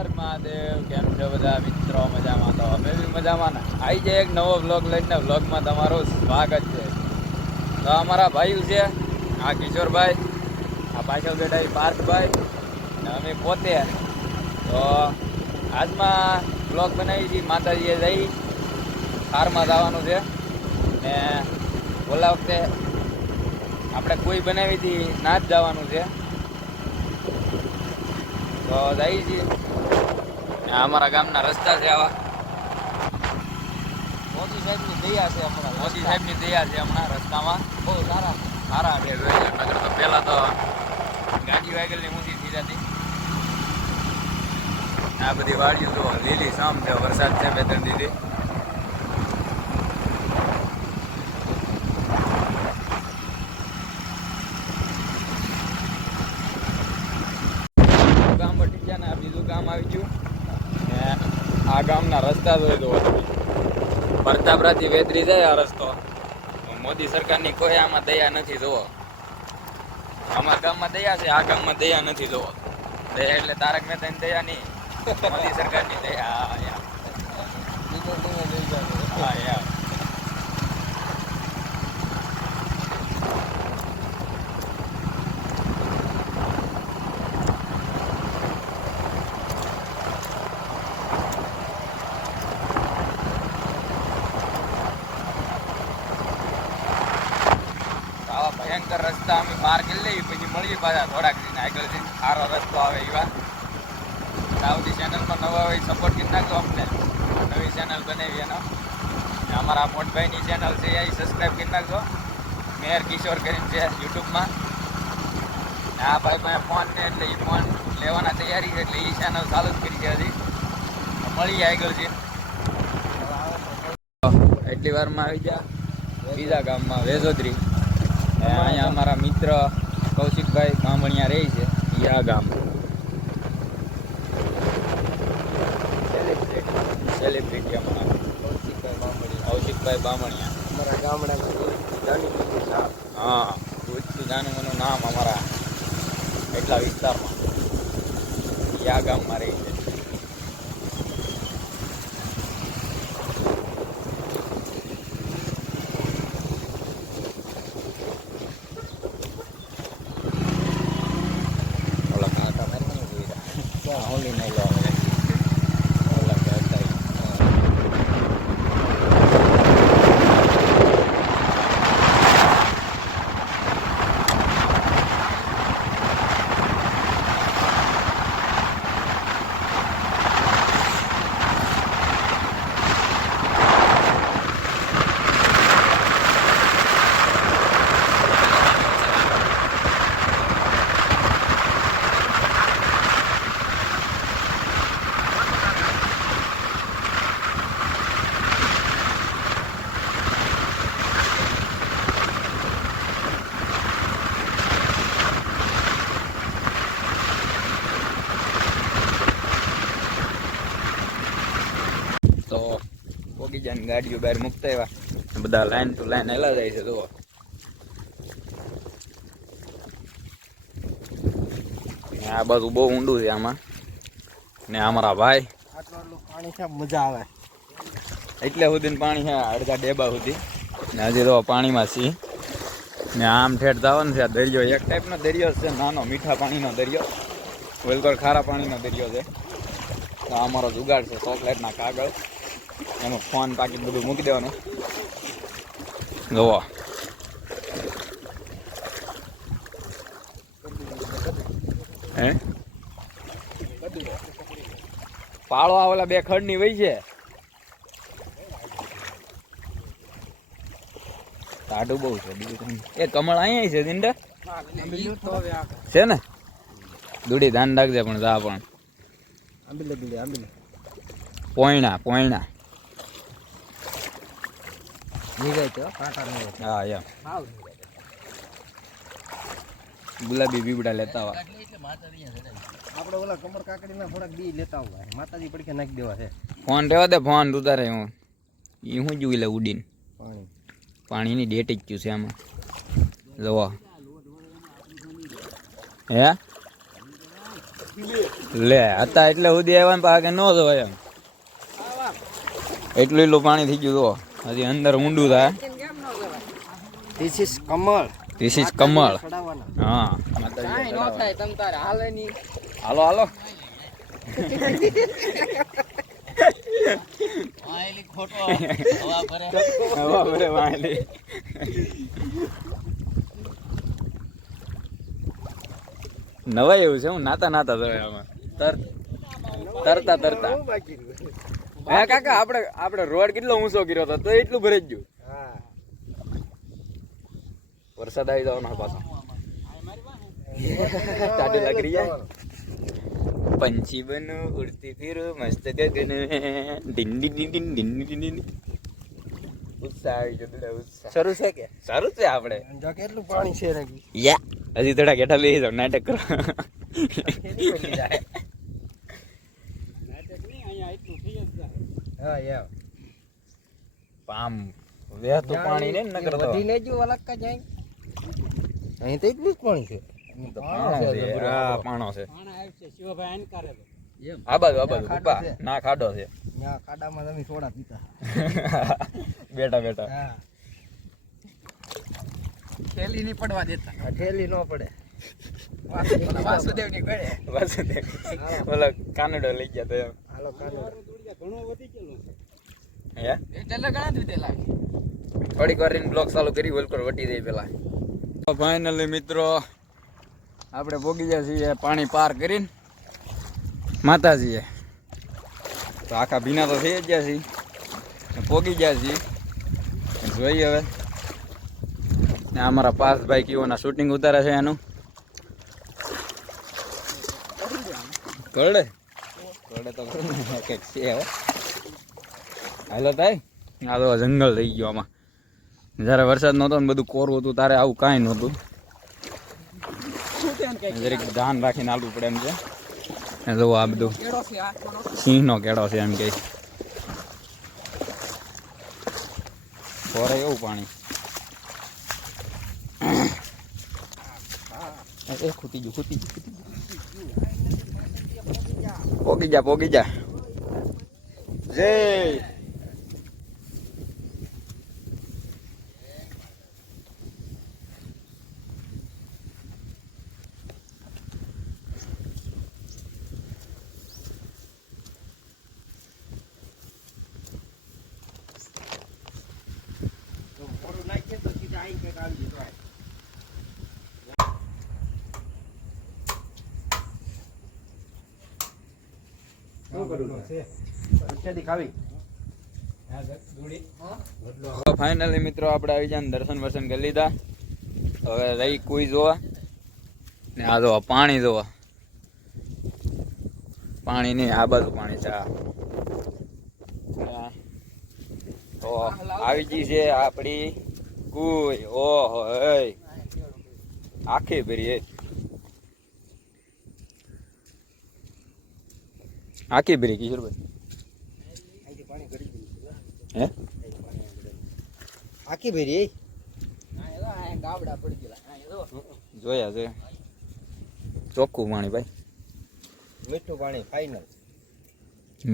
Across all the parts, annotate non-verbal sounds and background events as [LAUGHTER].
હર મહાદેવ, કેમ છો બધા મિત્રો? મજામાં તો અમે બી મજામાં ને? આવી જાય એક નવો વ્લોગ લઈને વ્લોગમાં તમારું સ્વાગત છે. તો અમારા ભાઈઓ છે, આ કિશોરભાઈ, આ પાછળ બેઠા પાર્થભાઈ, ને અમે પોતે. તો આજમાં વ્લોગ બનાવી હતી, માતાજીએ જઈ હારમાં જવાનું છે. ને ઓલા વખતે આપણે કોઈ બનાવી હતી, ના જ જવાનું છે. તો જઈએ છીએ. અમારા ગામના રસ્તા છે આવા. મોદી સાહેબની દયા છે હમણાં. મોદી સાહેબની દયા છે હમણાં રસ્તામાં. બહુ સારા. સારા છે. નગર તો પહેલાં તો ગાડી વાગેલની ઊંચી થઈ જતી. આ બધી વાડીઓ તો લીલી સામ છે. વરસાદ છે બે ત્રણ દીધી વટી ગયા ને બીજું ગામ આવી ગયું. આ ગામના રસ્તા જોઈ તમે પ્રતાપરાથી વેતરી જાય આ રસ્તો. મોદી સરકારની કોઈ આમાં દયા નથી જોવો અમારા ગામમાં દયા છે, આ ગામમાં દયા નથી જોવો દયા એટલે તારક મહેતાની દયા નહીં. મોદી સરકારની દયા હા યા હા યા આવા ભયંકર રસ્તા અમે પાર કરી લઈએ, પછી મળીએ પાછા થોડાક દિન આગળ જઈને. સારો રસ્તો આવે એવા. સાઉથી ચેનલમાં નવા હોય સપોર્ટ કરી નાખો અમને. નવી ચેનલ બનાવી એનો. અમારા મોટભાઈની ચેનલ છે, એ સબસ્ક્રાઈબ કરી નાખજો. મેયર કિશોર કરીને છે યુટ્યુબમાં આ ભાઈ પાસે ફોન ને એટલે એ ફોન લેવાના તૈયારી છે, એટલે એ ચેનલ ચાલુ જ કરી છે હજી. મળીએ આગળ છે એટલી વારમાં આવી ગયા બીજા ગામમાં, વેજોદરી. અહીંયા અમારા મિત્ર કૌશિકભાઈ ગામણિયા રહે છે. યા આ ગામ. સેલિબ્રિટી અમારા કૌશિકભાઈ બામણિયા અમારા ગામડા હા પૂછતું જાનું નામ અમારા એટલા વિસ્તારમાં. યા ગામમાં રહે છે. રહ્યા. ઓલી નહીં લો હવે. ઓલા કે હતા ઈ. તો જાય ગાડીઓ બહાર મૂકતા એવા. બધા લાઈન ટુ લાઈન હેલા જાય છે, જુઓ. આ બાજુ બહુ ઊંડું છે આમાં. ને અમારા ભાઈ. પાણી છે મજા આવે એટલે સુધી પાણી છે, અડધા ડેબા સુધી ને હજી તો પાણીમાં સી ને આમ ઠેઠ જવાનું છે આ દરિયો એક ટાઈપનો દરિયો છે, નાનો મીઠા પાણીનો દરિયો. વેલકોર ખારા પાણીનો દરિયો છે. આ અમારો જુગાડ છે ચોકલેટના કાગળ. એમાં ફોન પાકીટ બધું મૂકી દેવાનું. જોવો હે? પાળો આવેલા ઓલા બે ખડની વહી છે. ટાઢું બહુ છે બીજું એ કમળ અહીંયા છે દિંડા? છે ને? દૂડી ધાન રાખજે પણ જા પણ. પોયણા પોયણા. નીકળે તો હા એમ ગુલાબી બીબડા લેતા આવા. આપણે ઓલા કમર કાકડીના થોડાક બી લેતા આવવા માતાજી પડકે નાખી દેવા છે. ફોન રહેવા દે ફોન ઉતારે હું. એ હું જોઈ લે ઉડીન. પાણી. પાણીની ડેટ જ છે આમાં. લવા. હે? લે હતા એટલે સુધી આવ્યા ને પાકે ન જવાય એમ. એટલું એટલું પાણી થઈ ગયું તો હજી અંદર ઊંડું થાય ધીસ ઇઝ કમળ ધીસ ઇઝ કમળ ચડાવવાના હા કાંઈ નો થાય તમ તારે હાલે નહીં હાલો હાલો આયેલી ખોટો હવા ભરે હવા ભરે વાંહલી. નવાય એવું છે હું નાતા નાતા જવાય આમાં તર તરતા તરતા. બહુ બાકી રહ્યું. હે કાકા આપણે આપણે રોડ કેટલો ઊંચો કર્યો હતો? તો એટલું ભરાઈ ગયું. હા. વરસાદ આવી જવાનો પાછો. ટાઢું લાગી રહી જાય. પંછી બનુ ઉડતી ફિરું મસ્ત ગગન. ડીન ડીન ડિંડી ડીન ડીન ડીન ડીન. ઉત્સાહ આવી ગયો ઉત્સાહ. શરૂ છે કે? સારું છે આપણે. જો કેટલું પાણી છે યા. હજી થોડા ગેઠા લઈ જાવ નાટક કરો. હા યાર. પામ વહેતું પાણી ને નગર તો. વધી લેજો અલગ કા જાય. અહીં તો એટલું જ પાણી છે. પાણો પાણો છે શિવભાઈ કરે એમ. આ બાજુ આ બાજુ ઉપા ના ખાડો છે. ના ખાડામાં તમે સોડા પીતા. [LAUGHS] બેઠા બેઠા. હા. થેલી નહીં પડવા દેતા. આ ઠેલી ન પડે. વાસુદેવની ગળે વાસુદેવ ઓલા કાનડો લઈ ગયા તો એમ. હાલો ઘણો વધી ગયેલો હે એટલે ઘણા બ્લોક ચાલુ કરી, વલકર વટી દઈ પેલા. ફાઇનલી મિત્રો, આપણે ભોગી ગયા છીએ પાણી પાર કરીને. માતાજીએ. તો આખા ભીના તો થઈ જ ગયા છીએ. પોગી ગયા છીએ. જોઈએ હવે. ને અમારા પાસભાઈ કીઓના શૂટિંગ ઉતારે છે એનું. કરડે કરડે તો આ તો જંગલ થઈ ગયો આમાં. જ્યારે વરસાદ નહોતો ને બધું કોરું હતું, તારે આવું કાંઈ નહોતું. જરીક ધ્યાન રાખીને હાલવું પડે એમ છે. જો આ બધું. સિંહ નો કેડો છે એમ કે. કોરે એવું પાણી. એ ખૂટી ગયું ખૂટી ગયું ખૂટી ગયું. પોગી જા પોગી જા જય તો મોડું નાખીએ તો સીધા આઈ કંઈક આવી જતો શું કરવું છે અત્યારથી ખાવી ફાઇનલી મિત્રો આપણે આવી જાય દર્શન વર્શન કરી લીધા. હવે રહી કોઈ જોવા. ને આ જોવા પાણી જોવા. પાણી નહીં આ બાજુ પાણી છે. તો આવી ગઈ છે આપણી કુઈ. ઓહો આખી ભરી આખી ભરી કિશોરભાઈ હે આખી ભેરી એ? ગાબડા પડી ગયેલા જોયા છે. ચોખ્ખું પાણી ભાઈ. મીઠું પાણી ફાઈનલ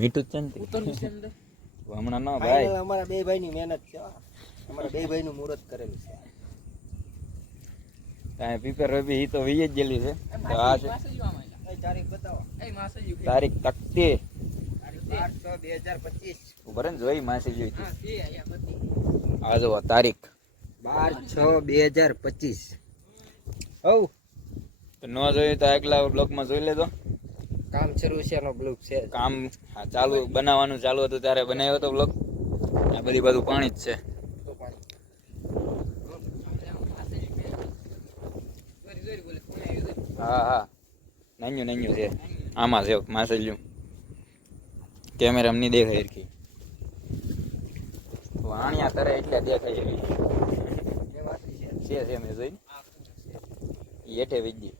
મીઠું જ છે ને હમણાં ના ભાઈ. અમારા બે ભાઈની મહેનત છે અમારા બે ભાઈનું મુહૂર્ત કરેલું છે. કાંઈ પીપર રબી એ તો વીએ જ ગયેલી છે. તો આ છે. તારીખ બતાવો. એ માસે તારીખ તકતી. બાર છ બે હજાર પચીસ. ઉભરે જોઈ માસી જોઈ હા હતી છે અહીંયા બધી. આ જો તારીખ. બાર છ બે હજાર પચીસ. હવ તો ન જોયું તો એકલા બ્લોકમાં જોઈ લેજો. કામ શરૂ છે એનો બ્લોક છે. કામ હા, ચાલુ બનાવવાનું ચાલુ હતું ત્યારે બનાવ્યો હતો બ્લોક આ બધી બધું પાણી જ છે. હા હા. નાન્યું નાન્યું છે. આમાં છે માસલ્યું કેમેરા નહીં દેખાય હરખી. વાણિયા કરે એટલે દેખાય એવી છે છે મેં જોઈ એઠે વીજી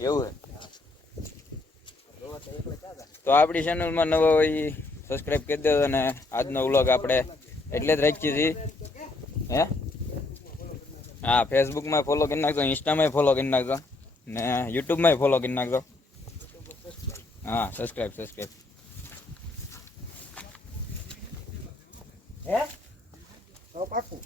એવું? તો આપણી ચેનલમાં નવો હોય સબસ્ક્રાઈબ કરી દેજો અને આજનો વ્લોગ આપણે એટલે જ રાખીએ છીએ. હે? હા ફેસબુકમાં ફોલો કરી નાખજો ઇન્સ્ટામાં ફોલો કરી નાખજો, ને યુટ્યુબમાં ફોલો કરી નાખજો. હા સબસ્ક્રાઈબ સબસ્ક્રાઈબ હે? તો પાકું.